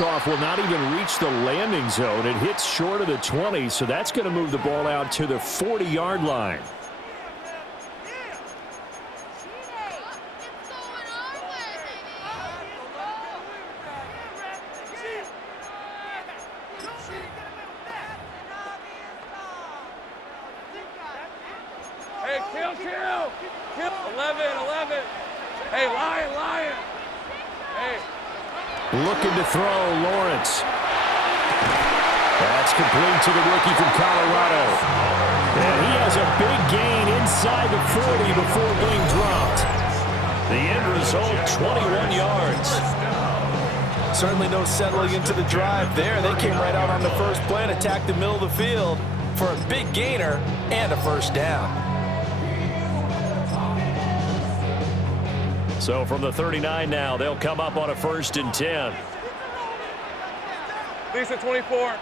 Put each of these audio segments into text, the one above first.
kickoff will not even reach the landing zone. It hits short of the 20, so that's going to move the ball out to the 40-yard line. Kill. 11. Hey, Lion. Hey. Looking to throw, Lawrence. That's complete to the rookie from Colorado. And he has a big gain inside the 40 before being dropped. The end result, 21 yards. Certainly no settling into the drive there. They came right out on the first play and attacked the middle of the field for a big gainer and a first down. So from the 39 now, they'll come up on a 1st and 10. Lisa 24.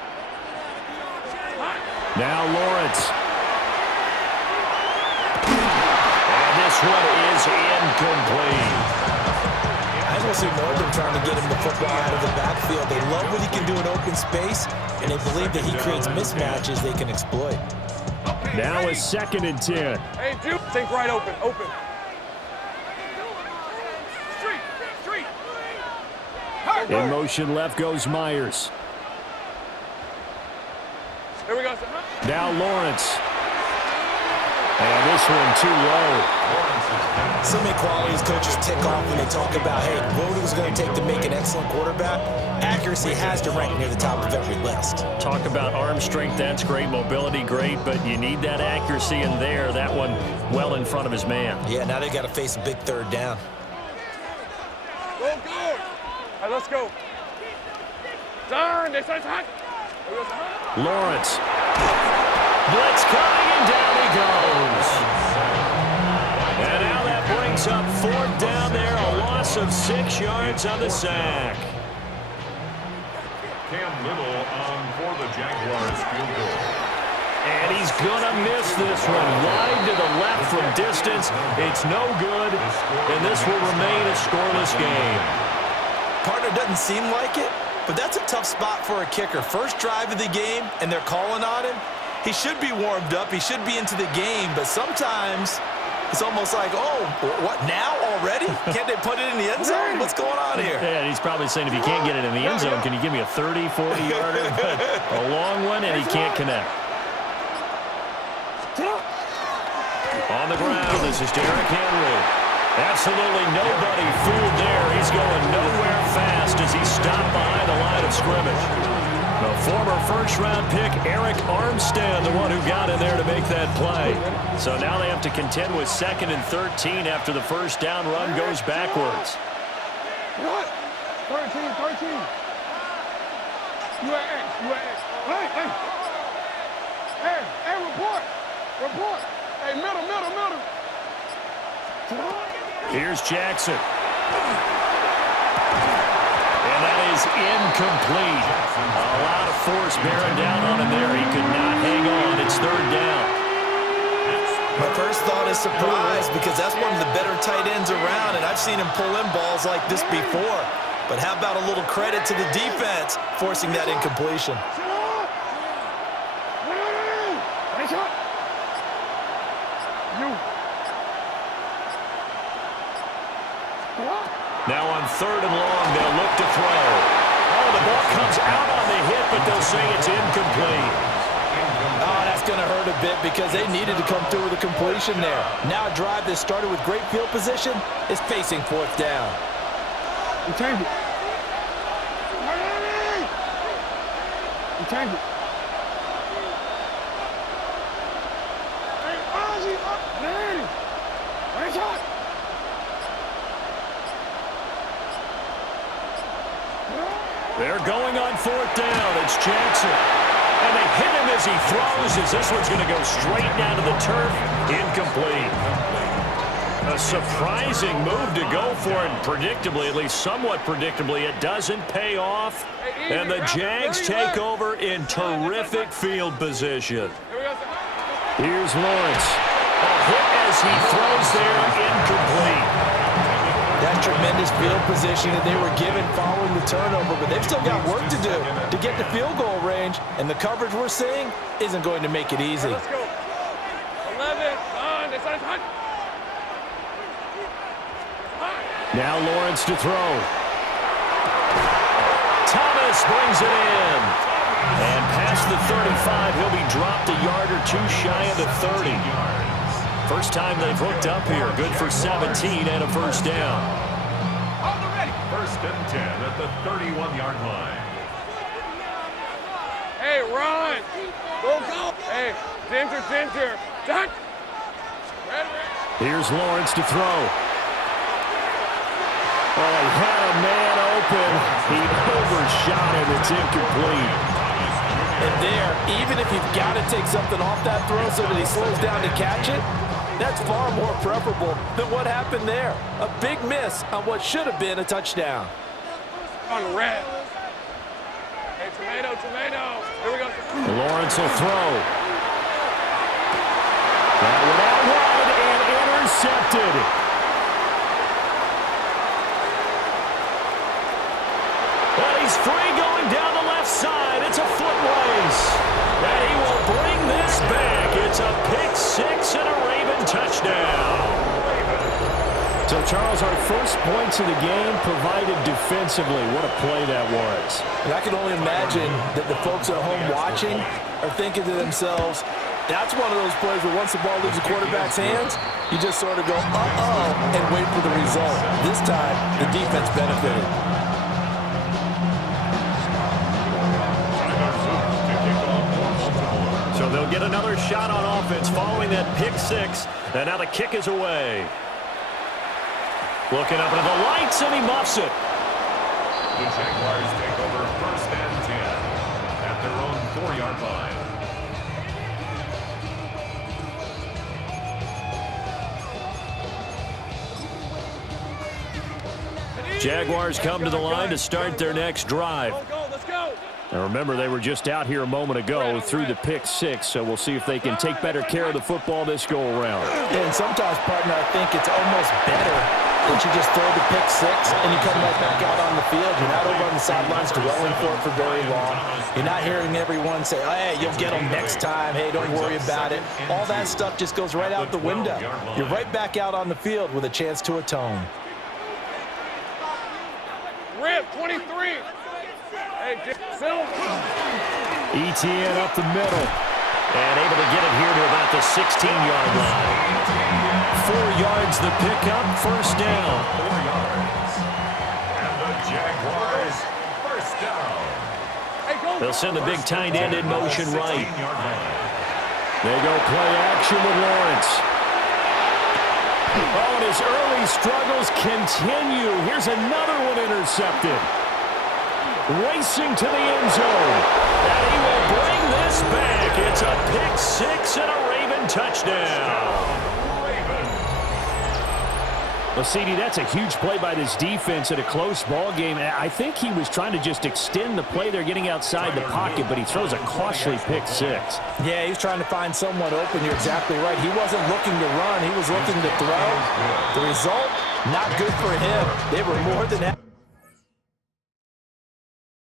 Now Lawrence. And this one is incomplete. I just want to see more of them trying to get him the football out of the backfield. They love what he can do in open space, and they believe that he creates mismatches they can exploit. Now a 2nd and 10. Hey, Duke, think right open. In motion left goes Myers. Here we go. Now Lawrence. And this one too low. So many qualities coaches tick off when they talk about, hey, what is it going to take to make an excellent quarterback? Accuracy has to rank near the top of every list. Talk about arm strength, that's great. Mobility, great. But you need that accuracy in there. That one well in front of his man. Yeah, now they got to face a big 3rd down. Go. All right, let's go. Turn. They say hot. Lawrence. Blitz coming, and down he goes. And now that brings up 4th down there. A loss of 6 yards on the sack. Cam Little for the Jaguars field goal. And he's going to miss this one. Wide to the left from distance. It's no good, and this will remain a scoreless game. Partner doesn't seem like it, but that's a tough spot for a kicker. First drive of the game, and they're calling on him. He should be warmed up. He should be into the game, but sometimes it's almost like, oh, what, now already? Can't they put it in the end zone? What's going on here? Yeah, he's probably saying if you can't get it in the end zone, can you give me a 30, 40-yarder? A long one, and he can't connect. On the ground, this is Derrick Henry. Absolutely nobody fooled there. He's going nowhere fast as he stopped behind the line of scrimmage. The former first-round pick, Eric Armstead, the one who got in there to make that play. So now they have to contend with 2nd and 13 after the first down run goes backwards. What? 13. You at X. Hey, report. Hey, middle. Here's Jackson. And that is incomplete. A lot of force bearing down on him there. He could not hang on. It's 3rd down. My first thought is surprise because that's one of the better tight ends around, and I've seen him pull in balls like this before. But how about a little credit to the defense forcing that incompletion? Now on 3rd and long, they'll look to throw. Oh, the ball comes out on the hit, but they'll say it's incomplete. Oh, that's going to hurt a bit because they needed to come through with a completion there. Now a drive that started with great field position is facing 4th down. You change it. Hey, Ozzy, up, man. Right shot. They're going on 4th down. It's Jackson. And they hit him as he throws, as this one's going to go straight down to the turf. Incomplete. A surprising move to go for it. Predictably, at least somewhat predictably, it doesn't pay off. And the Jags take over in terrific field position. Here's Lawrence. A hit as he throws there, incomplete. That tremendous field position that they were given following the turnover, but they've still got work to do to get to field goal range, and the coverage we're seeing isn't going to make it easy. Let's go. 11, on, it's on hot. Now Lawrence to throw. Thomas brings it in. And past the 35, he'll be dropped a yard or two shy of the 30. First time they've hooked up here. Good for 17 and a first down. First and 10 at the 31-yard line. Hey, run. Go. Hey, Ginger. Done. Here's Lawrence to throw. Oh, he had a man open. He overshot him. It's incomplete. And there, even if you've got to take something off that throw so that he slows down to catch it, that's far more preferable than what happened there. A big miss on what should have been a touchdown. On the red. Hey, tomato. Here we go. Lawrence will throw. That went out wide and intercepted. And he's free going down the left side. It's a foot race. And he will bring this back. It's a pick six and a Raven touchdown. So, Charles, our first points of the game provided defensively. What a play that was. And I can only imagine that the folks at home watching are thinking to themselves, that's one of those plays where once the ball leaves the quarterback's hands, you just sort of go, uh-oh, and wait for the result. This time, the defense benefited. So they'll get another shot on offense following that pick six. And now the kick is away. Looking up into the lights, and he muffs it. The Jaguars take over first and 10 at their own 4-yard line. Jaguars come to the line to start their next drive. Let's go. Now remember, they were just out here a moment ago through the pick six, so we'll see if they can take better care of the football this go-around. And sometimes, partner, I think it's almost better that you just throw the pick six and you come right back out on the field. You're not over on the sidelines dwelling for it for very long. You're not hearing everyone say, oh, hey, you'll get them next time. Hey, don't worry about it. All that stuff just goes right out the window. You're right back out on the field with a chance to atone. Rip, 23. Hey, Silver. ETN up the middle. And able to get it here to about the 16-yard line. 4 yards the pickup, first down. 4 yards. And the Jaguars, first down. They'll send the big tight end in motion right. They go play action with Lawrence. Oh, and his early struggles continue. Here's another one intercepted. Racing to the end zone. And he will bring this back. It's a pick six and a Raven touchdown. Well, CD, that's a huge play by this defense in a close ball game. I think he was trying to just extend the play. They're getting outside the pocket, but he throws a costly pick six. Yeah, he's trying to find someone open. You're exactly right. He wasn't looking to run. He was looking to throw. The result, not good for him. They were more than happy.